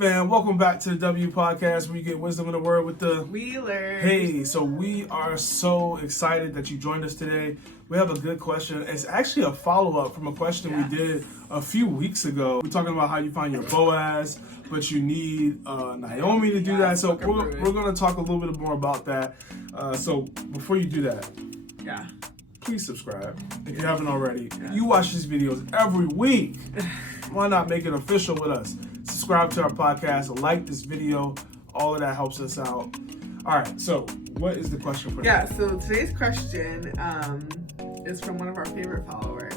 fam? Welcome back to the W Podcast, where you get wisdom in the word with the Wheelers. Hey, so we are so excited that you joined us today. We have a good question. It's actually a follow-up from a question we did a few weeks ago. We're talking about how you find your Boaz, but you need Naomi to do that. So we're going to talk a little bit more about that. So before you do that, please subscribe if you haven't already. You watch these videos every week. Why not make it official with us? Subscribe to our podcast, like this video. All of that helps us out. All right, so what is the question for today? So today's question is from one of our favorite followers.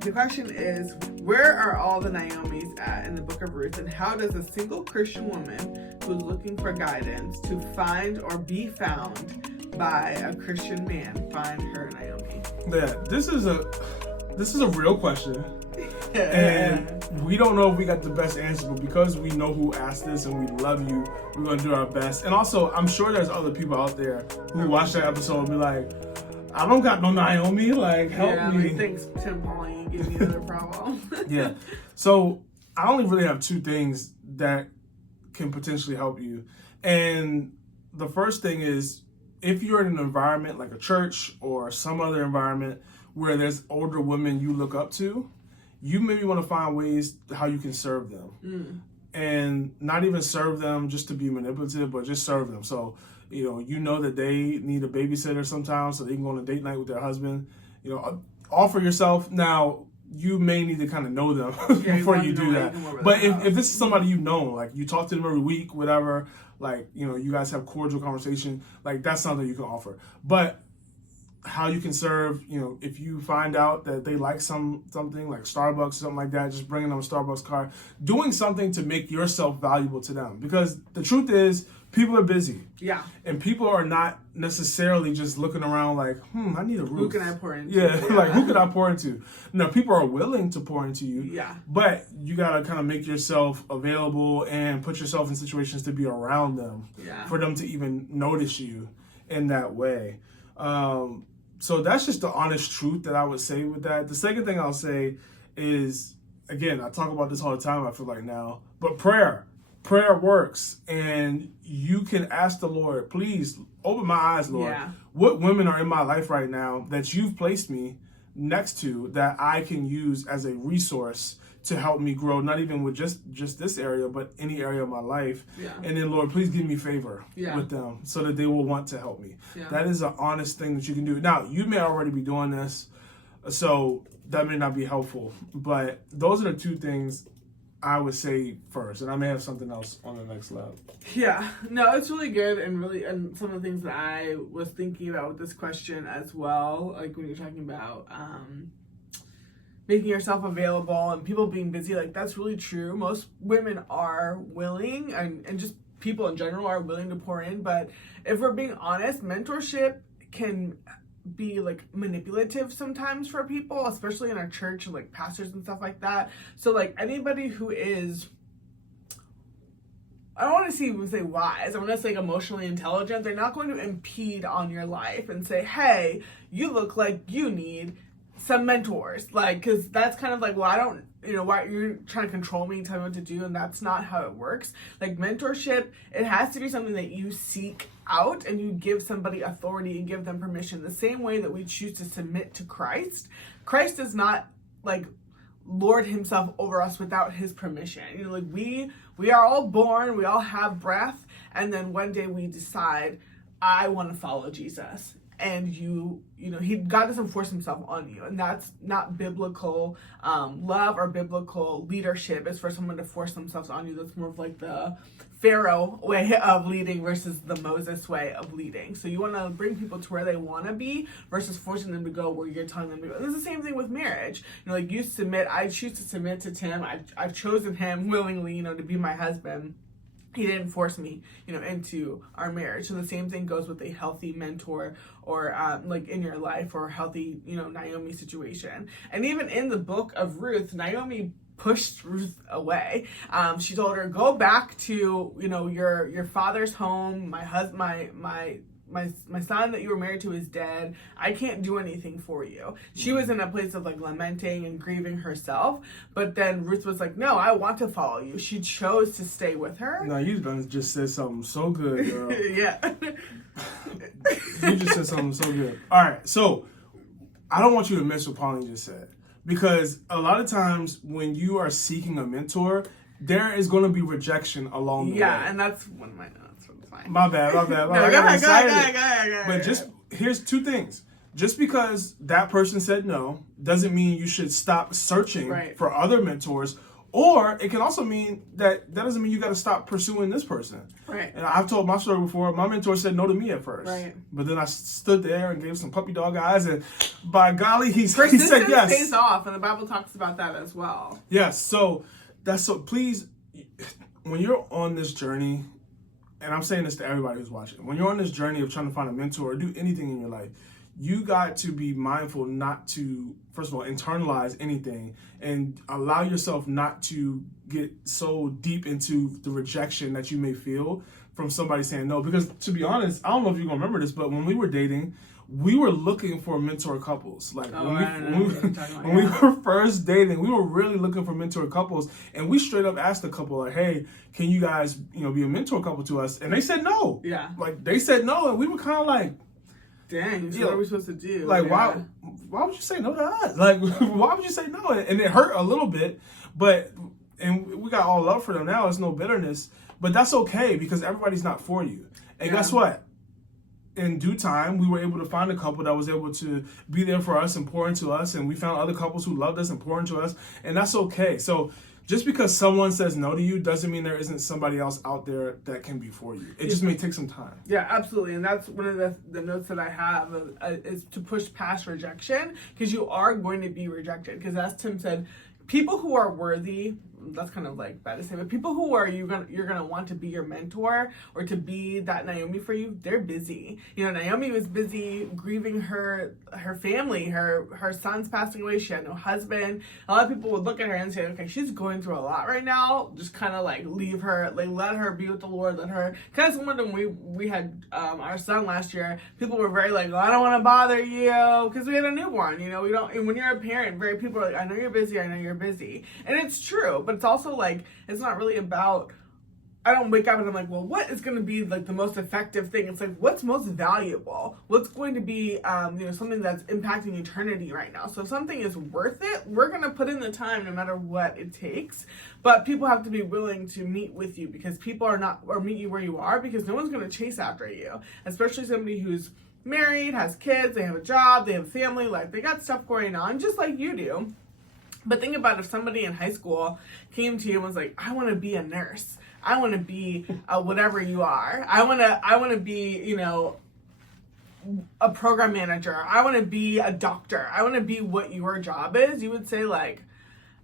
The question is, where are all the Naomis at in the book of Ruth, and how does a single Christian woman who's looking for guidance to find or be found by a Christian man find her Naomi? Yeah, this is a real question. And we don't know if we got the best answer, but because we know who asked this and we love you, we're going to do our best. And also, I'm sure there's other people out there who watch that episode and be like, I don't got no Naomi, like, help me. Like, thanks, Tim Pauling, you gave me another problem. Yeah. So I only really have two things that can potentially help you. And the first thing is, if you're in an environment like a church or some other environment where there's older women you look up to, you maybe want to find ways how you can serve them. And not even serve them just to be manipulative, but just serve them. So, you know that they need a babysitter sometimes so they can go on a date night with their husband. Offer yourself. Now, you may need to kind of know them before you do that. But if this is somebody you know, like you talk to them every week, whatever, like, you guys have cordial conversation, like that's something you can offer. But how you can serve, if you find out that they like something like Starbucks or something like that, just bringing them a Starbucks card, doing something to make yourself valuable to them. Because the truth is, people are busy. Yeah. And people are not necessarily just looking around like, I need a roof. Who can I pour into? Yeah, like who can I pour into? No, people are willing to pour into you. Yeah. But you gotta kind of make yourself available and put yourself in situations to be around them. Yeah. For them to even notice you in that way. So that's just the honest truth that I would say with that. The second thing I'll say is, again, I talk about this all the time, I feel like now, but prayer. Prayer works, and you can ask the Lord, please open my eyes, Lord. Yeah. What women are in my life right now that you've placed me next to that I can use as a resource to help me grow, not even with just this area, but any area of my life. Yeah. And then, Lord, please give me favor with them so that they will want to help me. Yeah. That is an honest thing that you can do. Now, you may already be doing this, so that may not be helpful, but those are the two things I would say first, and I may have something else on the next lab. Yeah, no, it's really good, and some of the things that I was thinking about with this question as well, like when you're talking about making yourself available and people being busy, like that's really true. Most women are willing, and just people in general are willing to pour in, but if we're being honest, mentorship can be like manipulative sometimes for people, especially in our church, like pastors and stuff like that. So like anybody who is, I don't want to even say wise, I want to say emotionally intelligent, they're not going to impede on your life and say, hey, you look like you need some mentors, like, because that's kind of like, well, I don't, why you're trying to control me and tell me what to do, and that's not how it works. Like mentorship, it has to be something that you seek out and you give somebody authority and give them permission. The same way that we choose to submit to Christ. Christ does not like lord himself over us without his permission. Like we are all born, we all have breath, and then one day we decide, I want to follow Jesus. And God doesn't force himself on you, and that's not biblical love or biblical leadership. Is for someone to force themselves on you. That's more of like the Pharaoh way of leading versus the Moses way of leading. So you want to bring people to where they want to be versus forcing them to go where you're telling them to go. And it's the same thing with marriage. Like you submit. I choose to submit to Tim. I've chosen him willingly, to be my husband. He didn't force me, into our marriage. So the same thing goes with a healthy mentor or like in your life, or a healthy, Naomi situation. And even in the book of Ruth, Naomi pushed Ruth away. She told her, go back to, your father's home, my my son that you were married to is dead. I can't do anything for you. She was in a place of like lamenting and grieving herself, but then Ruth was like, no, I want to follow you. She chose to stay with her. No, you done just said something so good, girl. Yeah. You just said something so good. All right, so I don't want you to miss what Pauline just said, because a lot of times when you are seeking a mentor, there is going to be rejection along the way. Yeah, and that's one of my notes. Fine. My bad. No, go ahead. But just here's two things. Just because that person said no doesn't mean you should stop searching for other mentors. Or it can also mean that doesn't mean you got to stop pursuing this person. Right. And I've told my story before. My mentor said no to me at first. Right. But then I stood there and gave some puppy dog eyes, and by golly, he said yes. Persistence pays off, and the Bible talks about that as well. Yes. So please, when you're on this journey, and I'm saying this to everybody who's watching, when you're on this journey of trying to find a mentor or do anything in your life, you got to be mindful not to, first of all, internalize anything and allow yourself not to get so deep into the rejection that you may feel from somebody saying no. Because to be honest, I don't know if you're going to remember this, but when we were dating, we were looking for mentor couples. Like when we were first dating, we were really looking for mentor couples, and we straight up asked a couple like, "Hey, can you guys, be a mentor couple to us?" And they said no. Yeah. Like they said no, and we were kind of like, dang, so what are we supposed to do? Like, why would you say no to us? Like, why would you say no? And it hurt a little bit, and we got all love for them now. There's no bitterness, but that's okay because everybody's not for you. And guess what? In due time, we were able to find a couple that was able to be there for us and pour into us, and we found other couples who loved us and poured into us, and that's okay. So just because someone says no to you doesn't mean there isn't somebody else out there that can be for you. It just may take some time. Yeah, absolutely. And that's one of the notes that I have is to push past rejection, because you are going to be rejected. Because as Tim said, people who are worthy, that's kind of like bad to say, but people who are you're gonna want to be your mentor or to be that Naomi for you, they're busy. Naomi was busy grieving her family, her son's passing away. She had no husband. A lot of people would look at her and say, okay, she's going through a lot right now. Just kind of like leave her, like let her be with the Lord. Let her kind of similar to when we had our son last year. People were very like, I don't want to bother you because we had a newborn. We don't. And when you're a parent, people are like, I know you're busy. I know you're busy, and it's true. But it's also like, it's not really about, I don't wake up and I'm like, well, what is going to be like the most effective thing? It's like, what's most valuable? What's going to be, something that's impacting eternity right now? So if something is worth it, we're going to put in the time no matter what it takes. But people have to be willing to meet with you because people are not, or meet you where you are, because no one's going to chase after you, especially somebody who's married, has kids, they have a job, they have a family, like they got stuff going on just like you do. But think about if somebody in high school came to you and was like, I want to be a nurse. I want to be whatever you are. I want to be, a program manager. I want to be a doctor. I want to be what your job is. You would say like,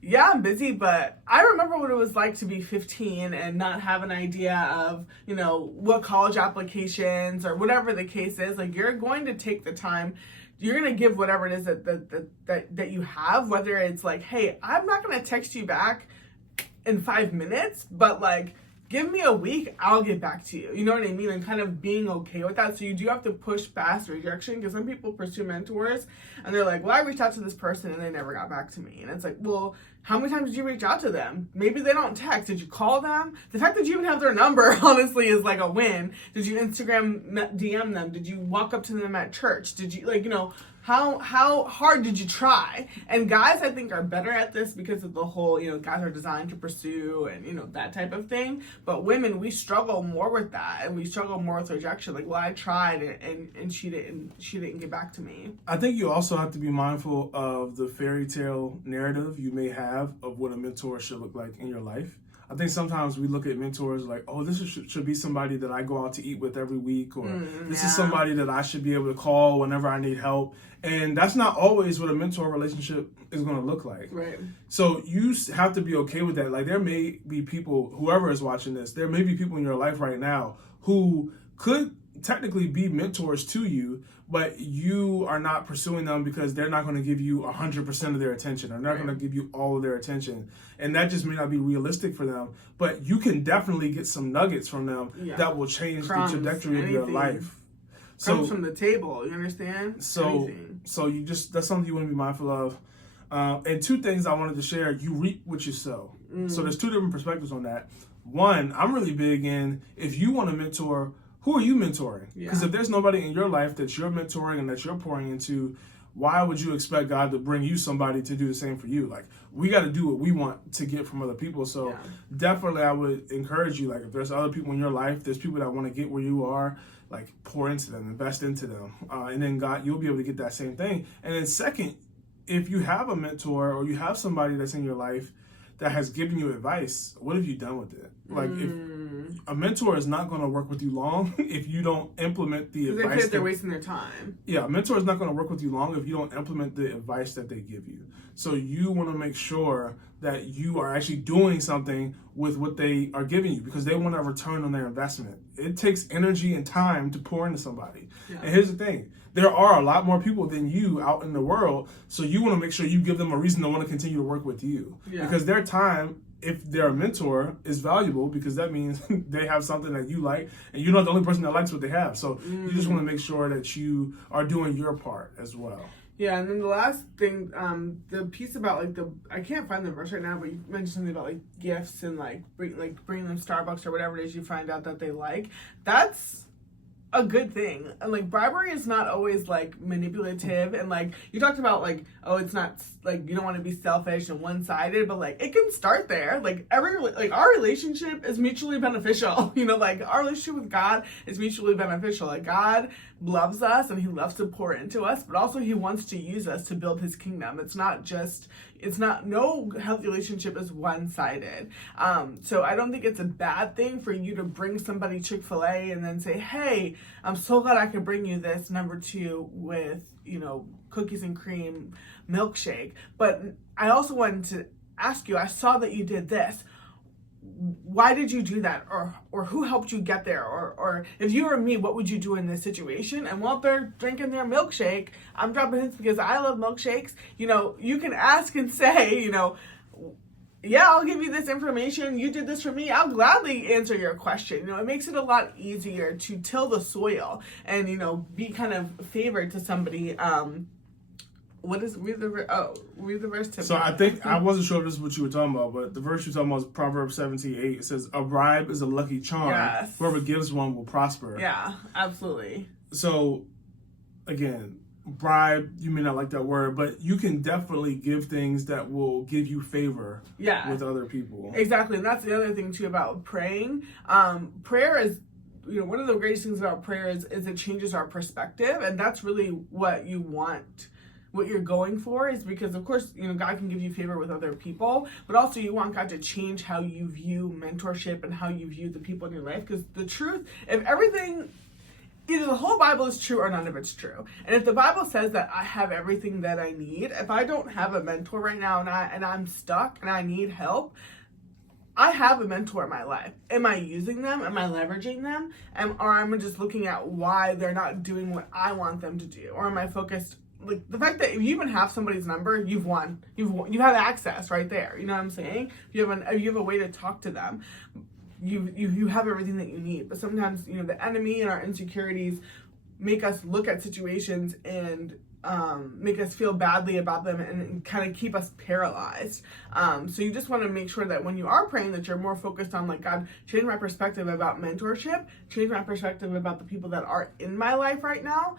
yeah, I'm busy, but I remember what it was like to be 15 and not have an idea of, what college applications or whatever the case is. Like, you're going to take the time. You're going to give whatever it is that you have, whether it's like, hey, I'm not going to text you back in 5 minutes, but like, give me a week, I'll get back to you. You know what I mean? And kind of being okay with that. So you do have to push past rejection, because some people pursue mentors and they're like, well, I reached out to this person and they never got back to me. And it's like, well, how many times did you reach out to them? Maybe they don't text. Did you call them? The fact that you even have their number, honestly, is like a win. Did you Instagram DM them? Did you walk up to them at church? Did you, how hard did you try? And guys, I think, are better at this because of the whole, guys are designed to pursue and, that type of thing. But women, we struggle more with that, and we struggle more with rejection. Like, well, I tried and she didn't get back to me. I think you also have to be mindful of the fairy tale narrative you may have of what a mentor should look like in your life. I think sometimes we look at mentors like, oh, this should be somebody that I go out to eat with every week, or this is somebody that I should be able to call whenever I need help. And that's not always what a mentor relationship is going to look like. Right. So you have to be okay with that. Like, there may be people, whoever is watching this, there may be people in your life right now who could technically be mentors to you, but you are not pursuing them because they're not going to give you 100% of their attention. They're not going to give you all of their attention. And that just may not be realistic for them. But you can definitely get some nuggets from them that will change the trajectory of your life. comes from the table. You understand? So that's something you want to be mindful of. And two things I wanted to share: you reap what you sow. So there's two different perspectives on that. One, I'm really big in, if you want to mentor, who are you mentoring? Because if there's nobody in your life that you're mentoring and that you're pouring into, why would you expect God to bring you somebody to do the same for you? Like, we got to do what we want to get from other people. So definitely I would encourage you, like, if there's other people in your life, there's people that want to get where you are, like, pour into them, invest into them. And then God, you'll be able to get that same thing. And then second, if you have a mentor or you have somebody that's in your life that has given you advice, what have you done with it? Like, if a mentor is not going to work with you long if you don't implement the advice. They feel like they're wasting their time. Yeah, a mentor is not going to work with you long if you don't implement the advice that they give you. So you want to make sure that you are actually doing something with what they are giving you, because they want a return on their investment. It takes energy and time to pour into somebody. And here's the thing. There are a lot more people than you out in the world, so you want to make sure you give them a reason to want to continue to work with you. Because their time, if they're a mentor, is valuable, because that means they have something that you like, and you're not the only person that likes what they have. So you just want to make sure that you are doing your part as well. Yeah, and then the last thing, the piece about, like, I can't find the verse right now, but you mentioned something about, like, gifts and, like, bringing them Starbucks or whatever it is you find out that they like. That's a good thing. And, like, bribery is not always, like, manipulative, and, like, you talked about, like, oh, it's not, like, you don't want to be selfish and one-sided, but, like, it can start there. Like, our relationship is mutually beneficial. You know, like, our relationship with God is mutually beneficial. Like, God loves us and he loves to pour into us, but also he wants to use us to build his kingdom. No healthy relationship is one-sided. So I don't think it's a bad thing for you to bring somebody Chick-fil-A and then say, hey, I'm so glad I could bring you this number 2 with, you know, cookies and cream milkshake. But I also wanted to ask you, I saw that you did this. Why did you do that? Or who helped you get there? Or if you were me, what would you do in this situation? And while they're drinking their milkshake, I'm dropping hints because I love milkshakes. You know, you can ask and say, you know, yeah, I'll give you this information. You did this for me. I'll gladly answer your question. You know, it makes it a lot easier to till the soil and, you know, be kind of favored to somebody. Read the verse to me. So I think, I wasn't sure if this is what you were talking about, but the verse you're talking about is Proverbs 17:8. It says, a bribe is a lucky charm. Yes. Whoever gives one will prosper. Yeah, absolutely. So, again, bribe, you may not like that word, but you can definitely give things that will give you favor with other people. Exactly, and that's the other thing, too, about praying. Prayer is, you know, one of the greatest things about prayer is it changes our perspective, and that's really what you want. What you're going for is because, of course, you know, God can give you favor with other people, but also you want God to change how you view mentorship and how you view the people in your life. Because the truth, if everything, either the whole Bible is true or none of it's true. And if the Bible says that I have everything that I need, if I don't have a mentor right now and I'm stuck and I need help, I have a mentor in my life. Am I using them? Am I leveraging them? Or am I just looking at why they're not doing what I want them to do? Or am I focused? Like, the fact that if you even have somebody's number, you've won. You have access right there. You know what I'm saying? If you have a way to talk to them, you have everything that you need. But sometimes, you know, the enemy and our insecurities make us look at situations and make us feel badly about them and kind of keep us paralyzed. So you just want to make sure that when you are praying that you're more focused on, like, God, change my perspective about mentorship, change my perspective about the people that are in my life right now,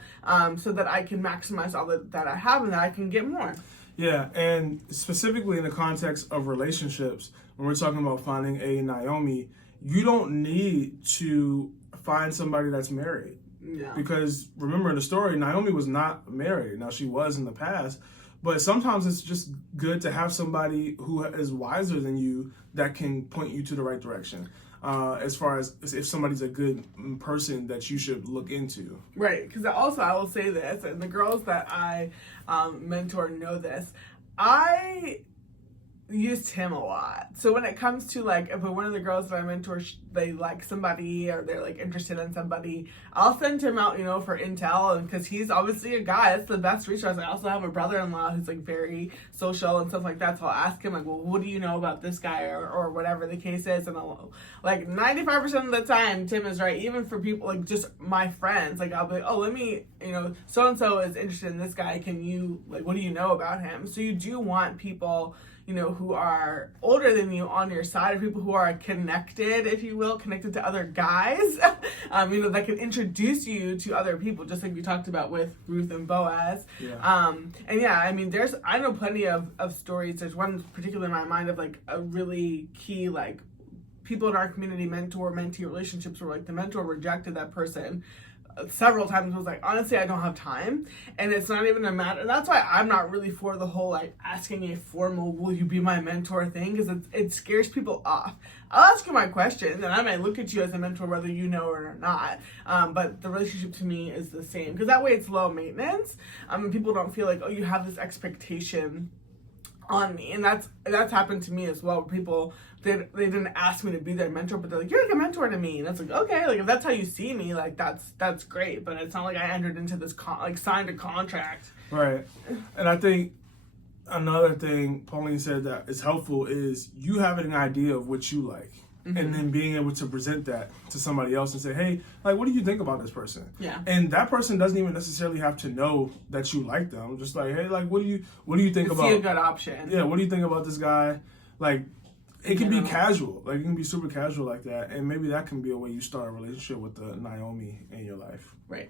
so that I can maximize all that I have and that I can get more. Yeah, and specifically in the context of relationships, when we're talking about finding a Naomi, you don't need to find somebody that's married. Yeah. Because remember in the story, Naomi was not married. Now, she was in the past, but sometimes it's just good to have somebody who is wiser than you that can point you to the right direction. As far as if somebody's a good person that you should look into. Right, because also I will say this, and the girls that I mentor know this. use Tim a lot. So when it comes to like, if one of the girls that I mentor, they like somebody or they're like interested in somebody, I'll send him out, for intel, and because he's obviously a guy, it's the best resource. I also have a brother-in-law who's like very social and stuff like that. So I'll ask him like, well, what do you know about this guy or whatever the case is, and I'll, like 95% of the time, Tim is right. Even for people like just my friends, like I'll be like, oh, let me, so and so is interested in this guy. Can you like, what do you know about him? So you do want people, who are older than you on your side, or people who are connected, if you will, connected to other guys, that can introduce you to other people, just like we talked about with Ruth and Boaz. Yeah. And yeah, I mean, I know plenty of stories. There's one particular in my mind of like a really key, like people in our community, mentor-mentee relationships where like the mentor rejected that person several times, was like, honestly, I don't have time. And it's not even a matter, and that's why I'm not really for the whole like asking a formal will you be my mentor thing, because it scares people off. I'll ask you my questions and I might look at you as a mentor whether you know it or not, but the relationship to me is the same, because that way it's low maintenance, and people don't feel like, oh, you have this expectation on me. And that's happened to me as well, where people they didn't ask me to be their mentor, but they're like, you're like a mentor to me, and it's like, okay, like if that's how you see me, like that's great, but it's not like I entered into this signed a contract, right? And I think another thing Pauline said that is helpful is you having an idea of what you like, and then being able to present that to somebody else and say, hey, like, what do you think about this person? Yeah. And that person doesn't even necessarily have to know that you like them. Just like, hey, like, what do you think about? See a good option. Yeah. What do you think about this guy? Like, it can be casual. Like, it can be super casual like that. And maybe that can be a way you start a relationship with the Naomi in your life. Right.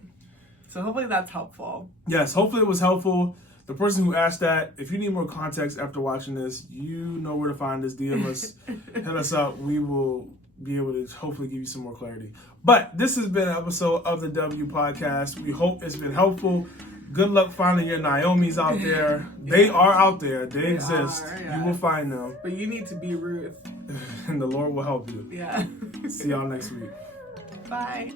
So hopefully that's helpful. Yes. Hopefully it was helpful. The person who asked that, if you need more context after watching this, you know where to find us. DM us, hit us up. We will be able to hopefully give you some more clarity. But this has been an episode of the W Podcast. We hope it's been helpful. Good luck finding your Naomis out there. They are out there. They exist. You will find them. But you need to be Ruth. And the Lord will help you. Yeah. See y'all next week. Bye.